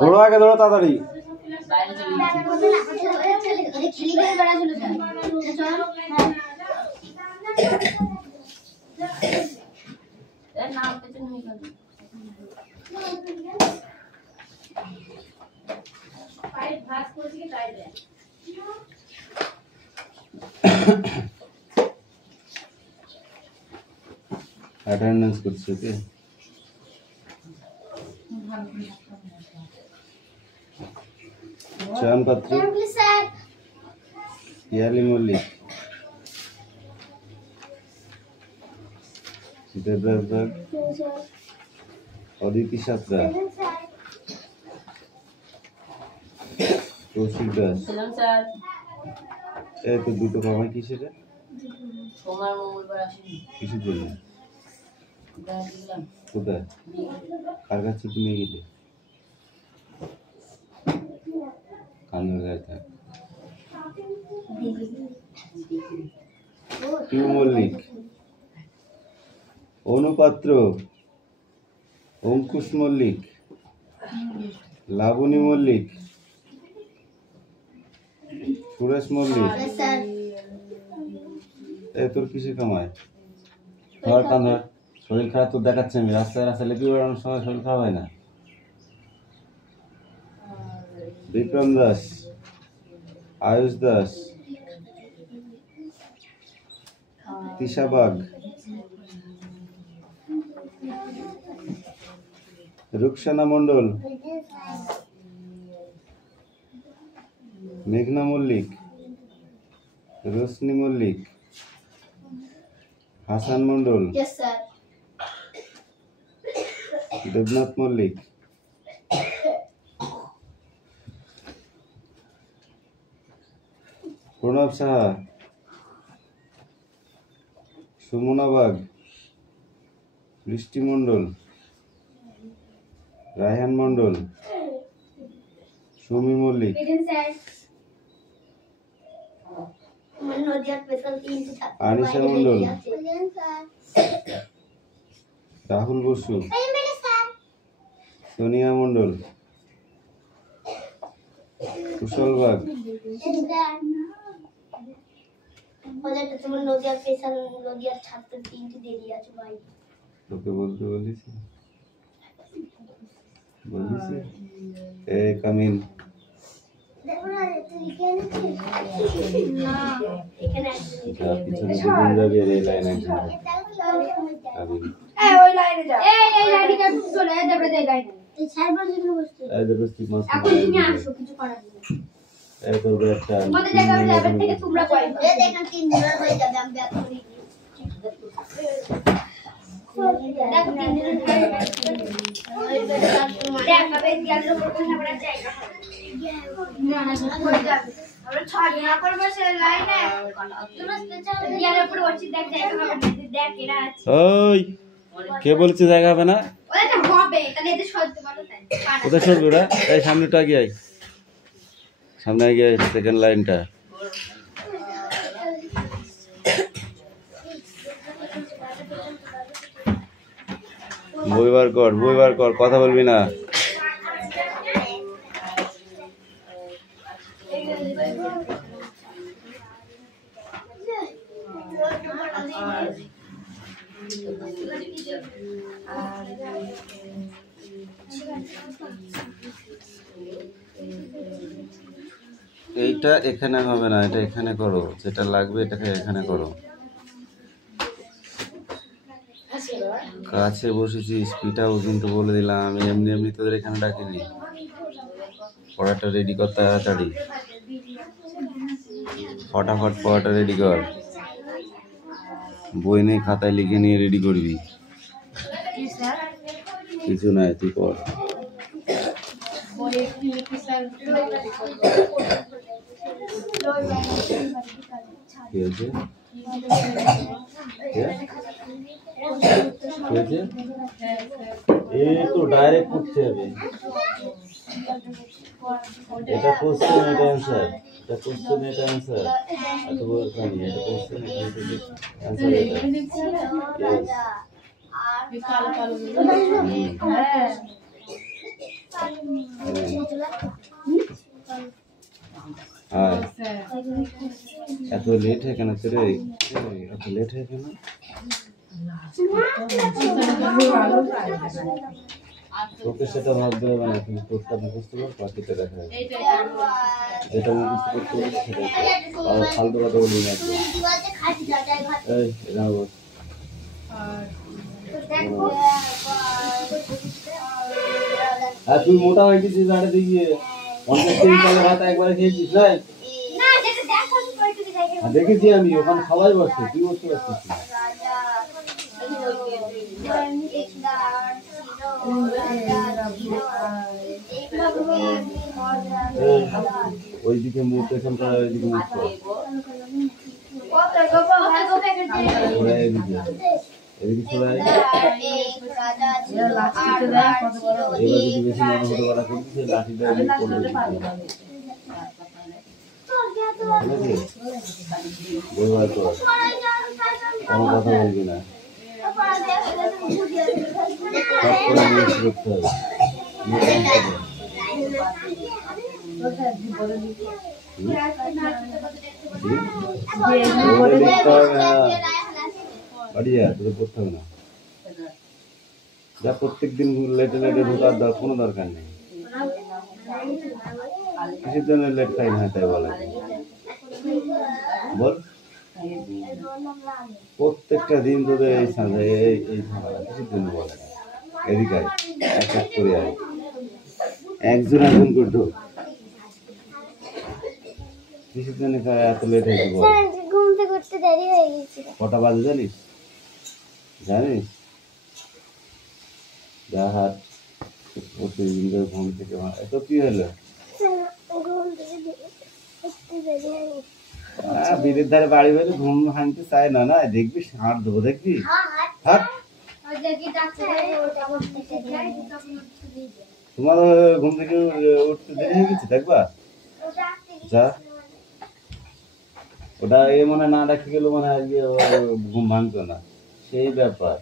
ধরো আগে ধরো তাড়াতাড়ি অ্যাটেন্ডেন্স করছে কি চয়ন পাত্র ইয়ালি মল্লিক দেবরাজ বাগ অদিতি সাঁতরা কৌশিক দাস এই তো দুটো কামাই কিসের কিসের জন্য কোথায় কার কাছে তুমি গেলে কান্নার গায়ে থাক পিউ মল্লিক অনুপাত্র অঙ্কুশ মল্লিক লাবণী মল্লিক সুরেশ মল্লিক এই তোর কিসের কামায় ধর কান ধর শরীর খারাপ তো দেখাচ্ছে আমি রাস্তায় রাস্তায় লেপি বেড়ানোর সময় শরীর খারাপ হয় না বিক্রম দাস আয়ুষ দাস তিশা বাগ রুকসানা মন্ডল মেঘনা মল্লিক রোশনি মল্লিক হাসান মন্ডল দেবনাথ মল্লিক প্রণব সাহা সুমনা বাগ বৃষ্টি মন্ডল রায়হান মন্ডল সুমি মল্লিক আনিশা মন্ডল রাহুল বসু সোনিয়া মন্ডল কুশল বাগ তোকে বলতে বলিস কামিল কে বলছে জায়গা হবে না কোথায় সরবে ওরা এই সামনেটা আগে আয় সামনে আগে সেকেন্ড লাইনটা বইবার কর কথা বলবি না এইটা এখানে হবে না, এটা এখানে করো, যেটা লাগবে এটাকে এখানে করো। কাছে বসেছিস, পিঠাও কিন্তু বলে দিলাম, আমি এমনি এমনি তোদের এখানে ডাকিনি। পড়াটা রেডি কর তাড়াতাড়ি, ফটাফট পড়াটা রেডি কর। বই নেই, খাতায় লিখে নিয়ে রেডি করবি। কিছু নাই, তুই কর। কি হয়েছে? তো ডাইরেক্ট করতে হবে। এটা কোশ্চেন, এটা অ্যান্সার, এটা কোশ্চেন, এটা অ্যান্সার। এত বড় কাহিনী, এটা কোশ্চেন, এখান থেকে অ্যান্সার। এত লেট হয় কেন তোর? এত লেট হয় কেন? তোকে সেটা ভাবতে হবে না, তুমি তোরটা মুখস্থ কর, বাকিটা দেখা যাবে। যেটা মুখস্থ করতে হবে সেটা আর ফালতু কথা বলবি না। এই এখানে বস। আর তুই মোটা হয়ে গেছিস, দাঁড়াতে গিয়ে 50 কেজি চালের ভাত একবারে খেয়েছিস? নাই দেখেছি আমি, ওখানে সবাই বসছে, তুই বসতে পারছিস না। ওইদিকে মুখ এখানটা, ওইদিকে মুখ এদিকে সবাই। এবার যদি বেশি মনে হতে পারা করছি, সেই লাঠিটা কোনো কথা বলবি না, সব করে নিয়ে করতে হবে। পড়তে হবে না, যা প্রত্যেক দিন লেটে লেটে ঢোকার কোনো দরকার নেই। কিসের জন্য লেট খাই না তাই বলা বল? প্রত্যেকটা দিন তোদের এই ঝামেলা কিসের জন্য বলে? এদিকে এক এক করে আয়, একজন একজন করে ঢোক। কিসের জন্য এত লেট হয়েছে বল? ঘুমতে করতে দেরি হয়ে গেছে। কটা বাজে জানিস? জানিস? যা হাত প্রতিদিন করে ঘুম থেকে এত কি হলো? বিলের ধারে বাড়ি বাড়ি ঘুম ভাঙতে চায় না, না দেখবি সার দেবো, দেখবি। তোমার ঘুম থেকে উঠতে দেরি হয়ে গেছে, দেখবা। যা ওটা এ মনে না ডাকি গেল, মানে আজকে ঘুম ভাঙতো না, সেই ব্যাপার।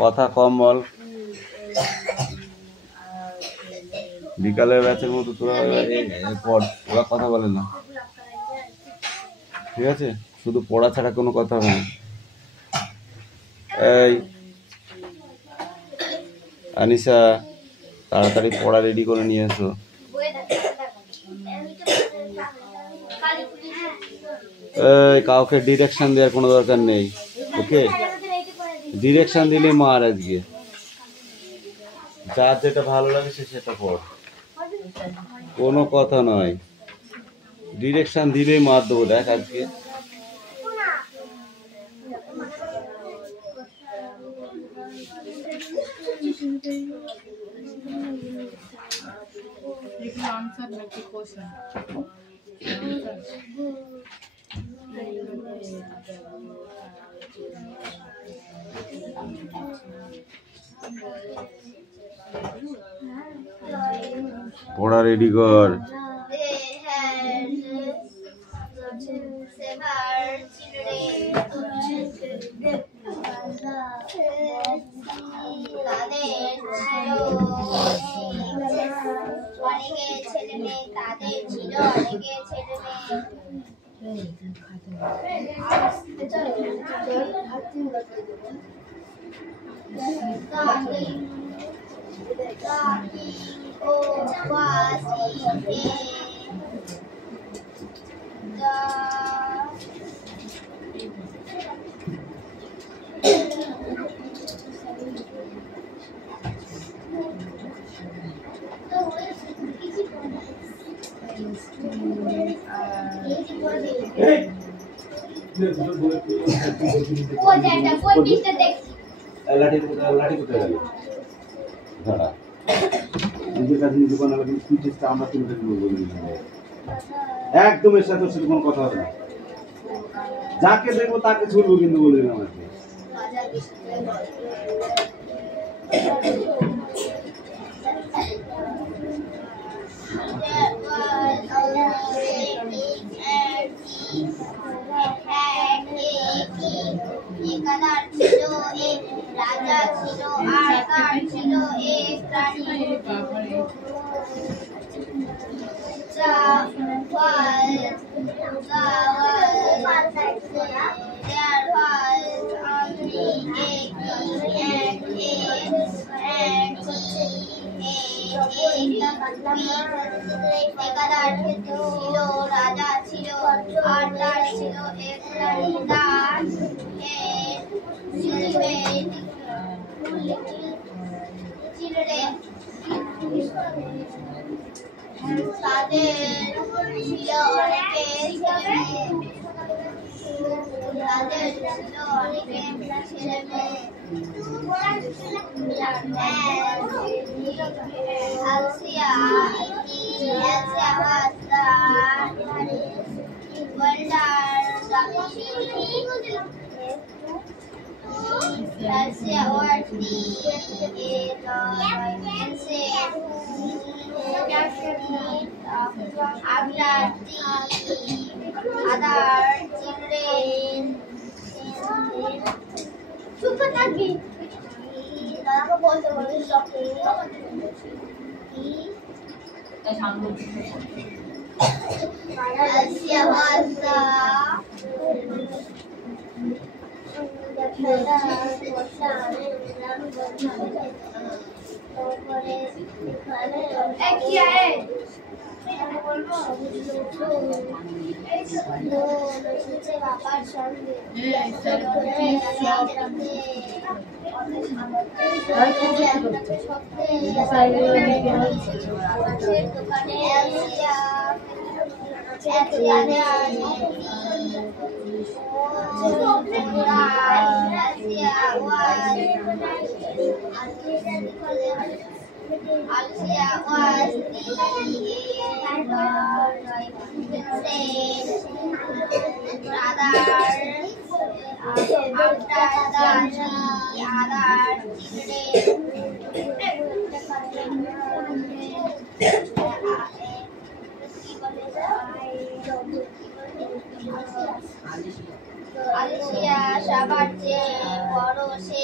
কথা কম বল, বিকালের ব্যাচের মতো তোরা ওরা কথা বলে না, ঠিক আছে? শুধু পড়া ছাড়া কোনো কথা হবে না। এই আনিসা, তাড়াতাড়ি পড়া রেডি করে নিয়ে এসো। এই কাউকে ডিরেকশন দেওয়ার কোনো দরকার নেই, ওকে? ডিরেকশন দিলে মার, আজকে যার যেটা ভালো লাগে সে সেটা পড়, কোনো কথা নয়। ডিরেকশন দিলেই মার দেবো, দেখ আজকে। পড়া রেডি কর। লাঠি কোথায় গেল দাঁড়া নিজের কাছে নিজে বানালে কিন্তু তুই চেষ্টা আমরা তুলে বলে একদম এর সাথে কোনো কথা হবে না যাকে দেখবো তাকে ছুটবো কিন্তু বলে দিলাম আর কি রাজা ছিল আর তার ছিল এক রানী রাজা ছিল আর তার ছিল এক রানী দাস তাদের ছিল অনেকে ছেলে মেয়ে Alsia was the Alsia was other children. Super tagi. Dalam boleh boleh shopping. Alsia was বাবার সঙ্গে দোকানে Alsia was Alsia সবার চেয়ে বড় সে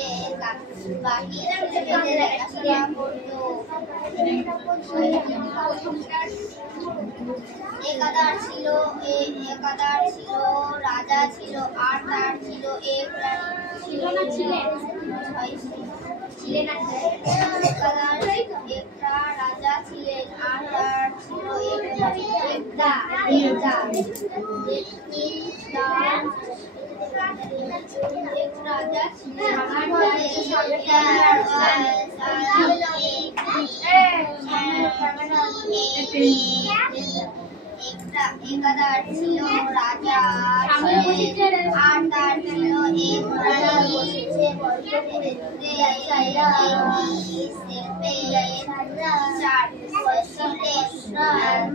বাকি ছেলেদের লেখাপড়া করতো একাদার ছিল রাজা ছিল আর তার ছিল এক একটা রাজা ছিলেন আর তার ছিল এক রাজা ছিলেন একাদার ছিল রাজা আর তার ছিল এক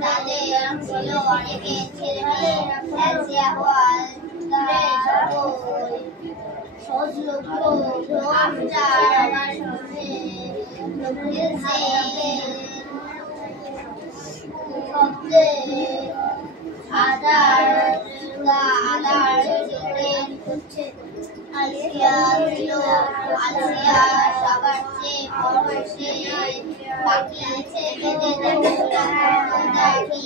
তাদের ছিল অনেকে ছেলে Alsia সবার চেয়ে বড় সে বাকি ছেলেদের দাবি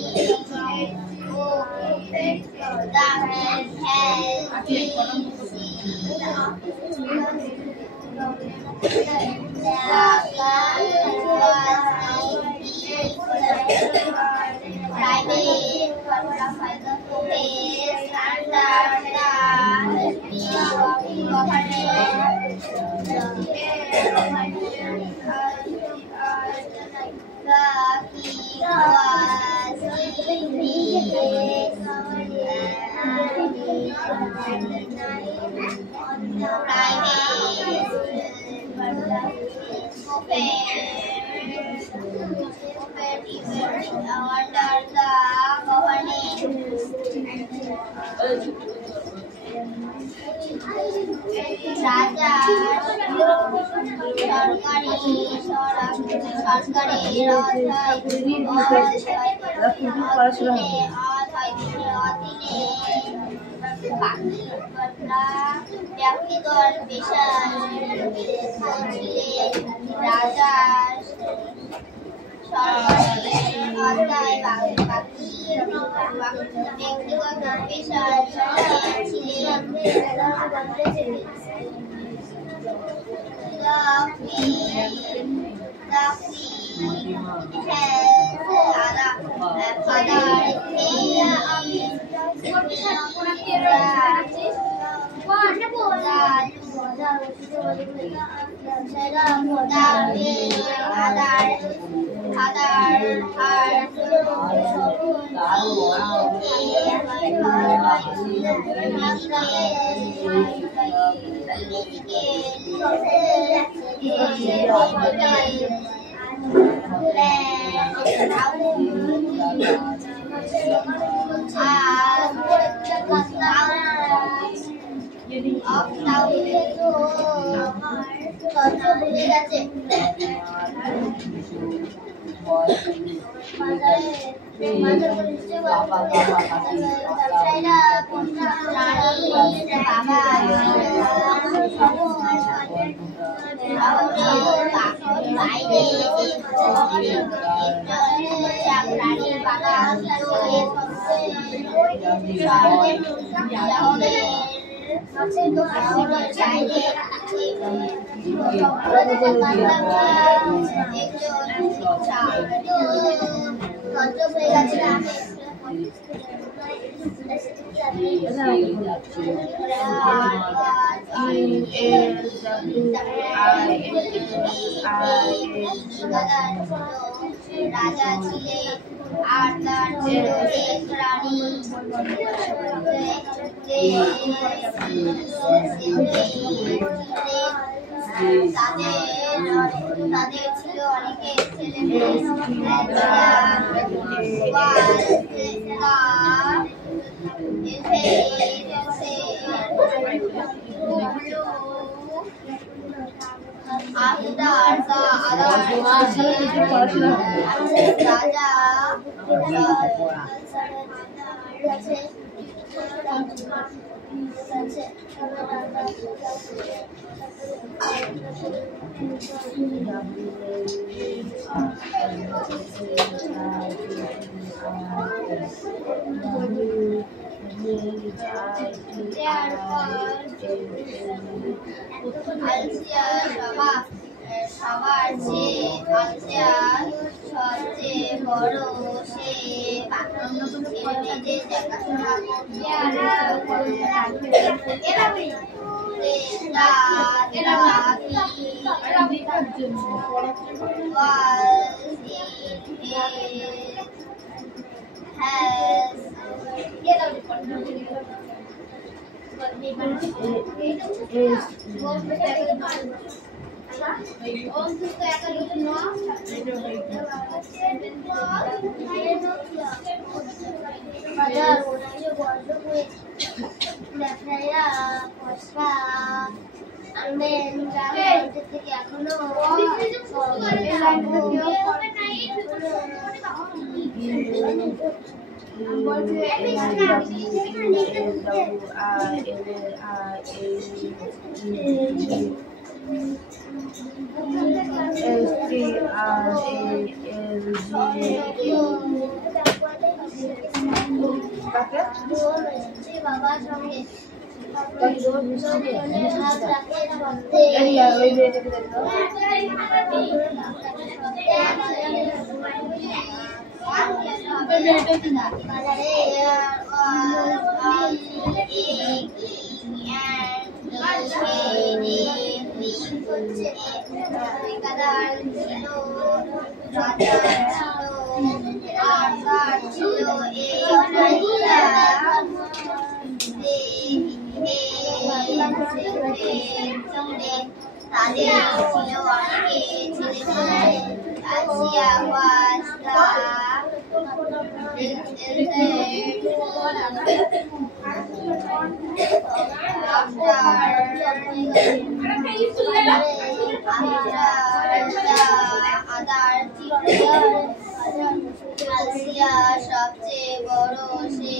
সবচেয়ে বড় সে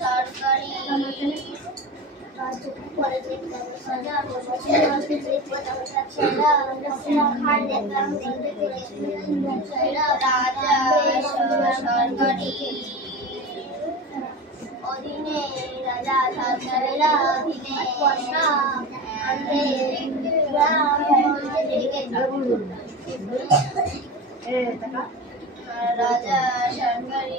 সরকারি অধীনে রাজা সরকারের অধীনে রাজা সরকারি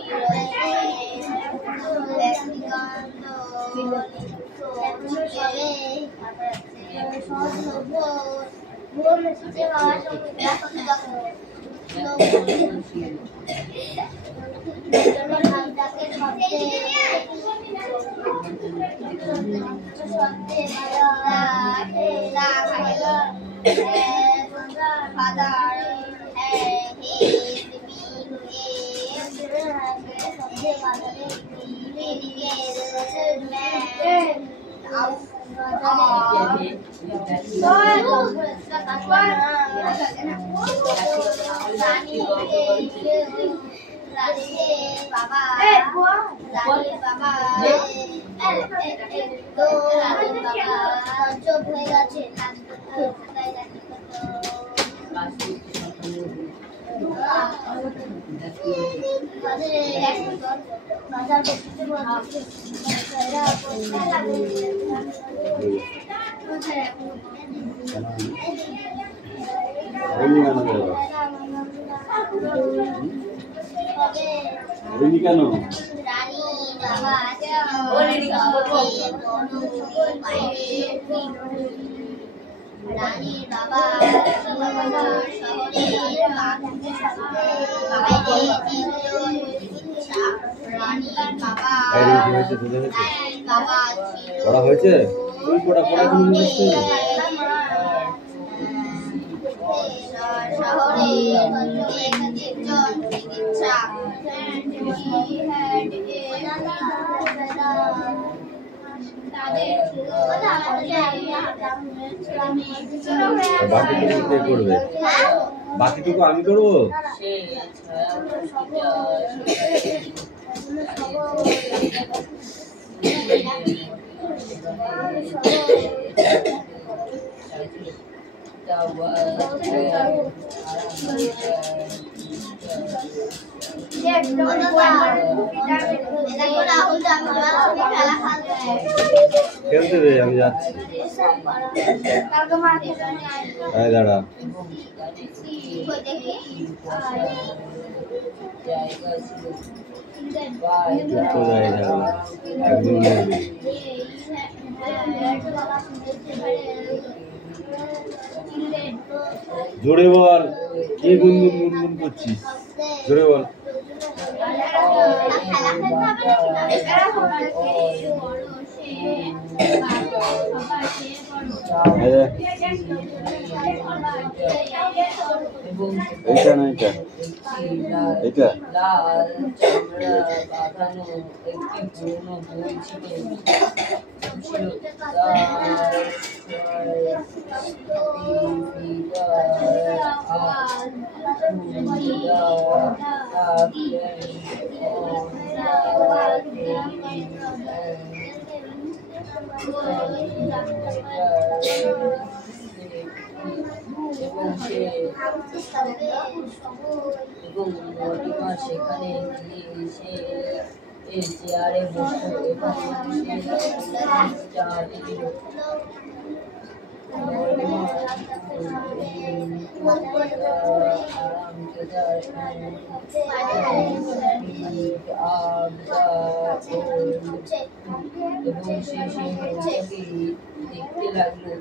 কেন রানীর বাবা শহরের পড়া হয়েছে শহরে একজন চিকিৎসক বাকিটুকু কে করবে? বাকিটুকু আমি করবো। খেলতে দে, আমি যাচ্ছি। দাঁড়া একদম জোরে বল, কি গুনগুন গুনগুন করছিস? জোরে বল। এইটা না এটা, এটা লাল চামড়া বাঁধানো একটি পুরনো বই ছিল। এবং মটিমা সেখানে গিয়ে চেয়ারে বসল এবং চা দিল। এবং সে দেখতে লাগলো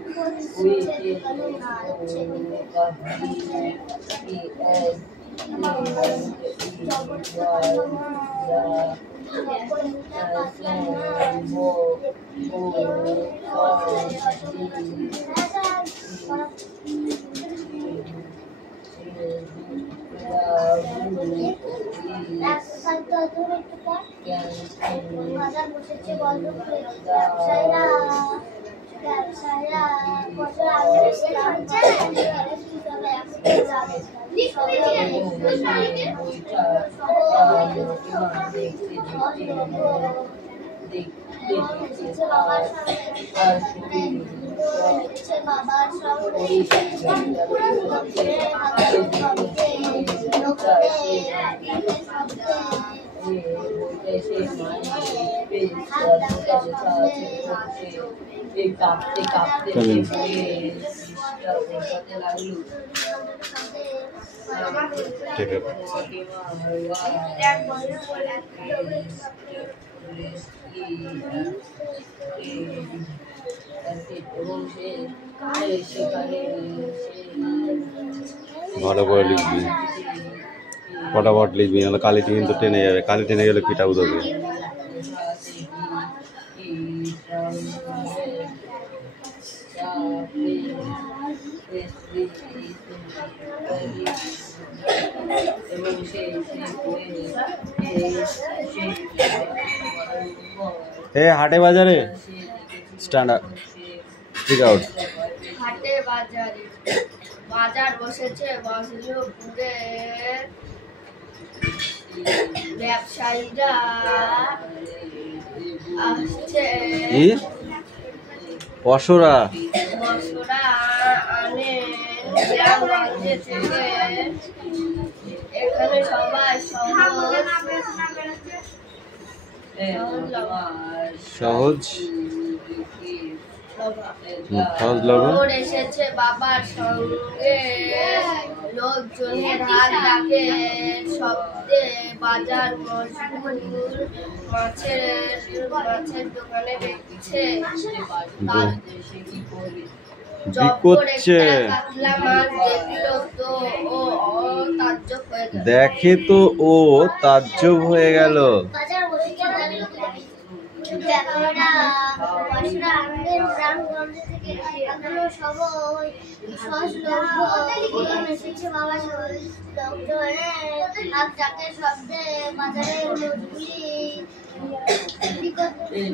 কাঁপতে কাঁপতে লাগলো। ঠিক আছে। ভালো করে লিখবি, ফটাফট লিখবি, নাহলে কালিটি কিন্তু টেনে যাবে। কালি টেনে গেলে পিঠা উঠবে। এ হাটে বাজারে স্ট্যান্ড আপ, স্টিক আউট। হাটে বাজারে বাজার বসেছে, বসলো ঘুরে ব্যবসায়ীরা আসছে, অসরা বসরা আনে গ্রামগঞ্জে থেকে। এখানে সবাই সহজ খবর এসেছে বাবার সঙ্গে, লোকজনের হাত ডাকে শব্দে বাজার মশগুল। মাছের দোকানে দেখছে দেখে তো ও তাজ্জব হয়ে গেল।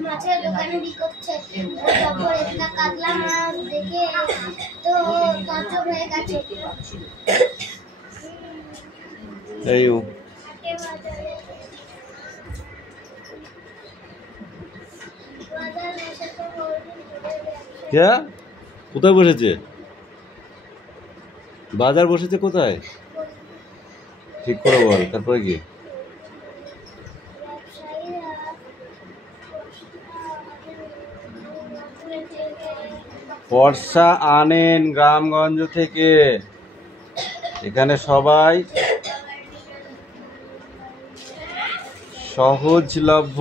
মাছের দোকানে বিকোচ্ছে, তারপর একটা কাতলা মাছ দেখে তো তাজ্জব হয়ে গেছে। কোথায় বসেছে? বাজার বসেছে কোথায়? ঠিক করে বল, তারপরে কি? বর্ষা আনেন গ্রামগঞ্জ থেকে। এখানে সবাই সহজলভ্য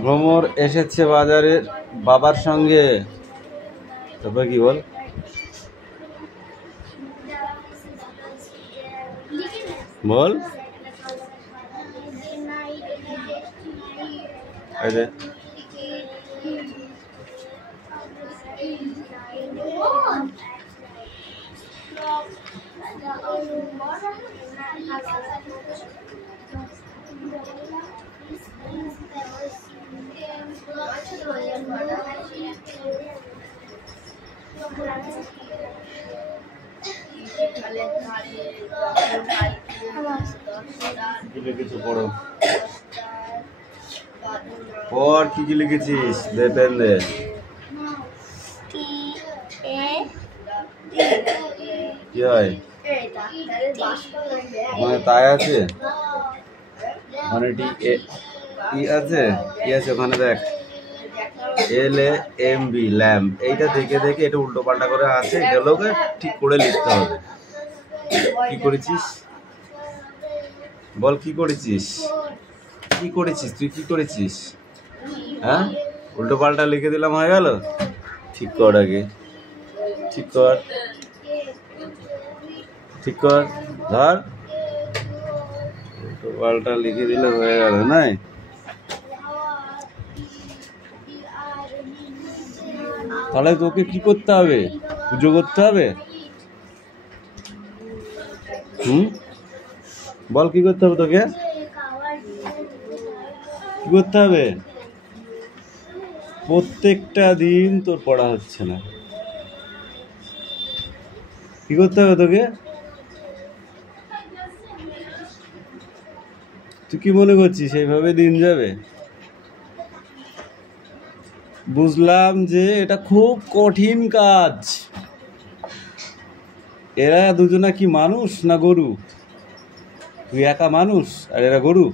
ভ্রমর এসেছে বাজারের বাবার সঙ্গে। তারপর কি বল? বল। এই যে কি লিখেছো পড়ো। পর কি কি লিখেছিস? দে পেন দে। কি হয়? মানে তাই আছে, মানে ই আছে, কি আছে ওখানে দেখ, LAMB ল্যাম্প। এইটা দেখে দেখে এটা উল্টো পাল্টা করে আছে, এগুলোকে ঠিক করে লিখতে হবে। কি করেছিস বল? কি করেছিস? কি করেছিস তুই? কি করেছিস? হ্যাঁ, উল্টো পাল্টা লিখে দিলাম, হয়ে গেল? ঠিক কর আগে, ঠিক কর, ঠিক কর, ধর। উল্টো পাল্টা লিখে দিলে হয়ে গেল, নাই? তাহলে তোকে কি করতে হবে? পুজো করতে হবে। বল কি করতে হবে তোকে? কি করতে হবে? প্রত্যেকটা দিন তোর পড়া হচ্ছে না, কি করতে হবে তোকে? তুই কি মনে করছিস এইভাবে দিন যাবে? বুঝলাম যে এটা খুব কঠিন কাজ। এরা দুজনা কি মানুষ না গরু? তুই একা মানুষ আর এরা গরু,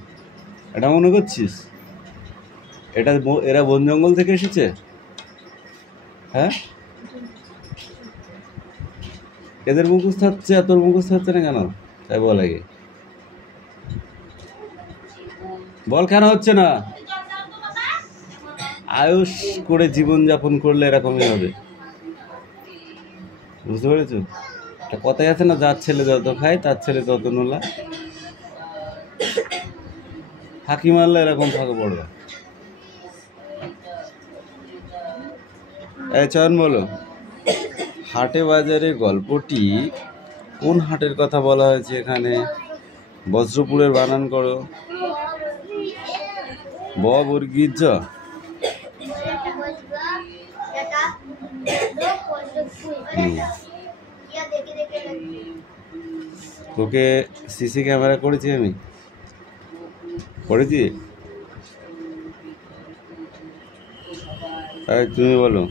এটা মনে করছিস? এরা বন জঙ্গল থেকে এসেছে? হ্যাঁ, এদের মুখস্থ হচ্ছে আর তোর মুখস্থ হচ্ছে না কেন? তাই বল আগে, বল কেন হচ্ছে না? আয়ুষ করে জীবনযাপন করলে এরকমই হবে, বুঝতে পেরেছো? একটা কথাই আছে না, যার ছেলে যত খায় তার ছেলে তত নোলা। ফাঁকি মারলে এরকম ফাঁকে পড়বে। এই চয়ন বলো, হাটে বাজারে গল্পটি কোন হাটের কথা বলা হয়েছে এখানে? বজ্রপুরের বানান করো। বর্গীর জ। তোকে সিসি ক্যামেরা করেছি আমি, করেছি? তুমি বলো।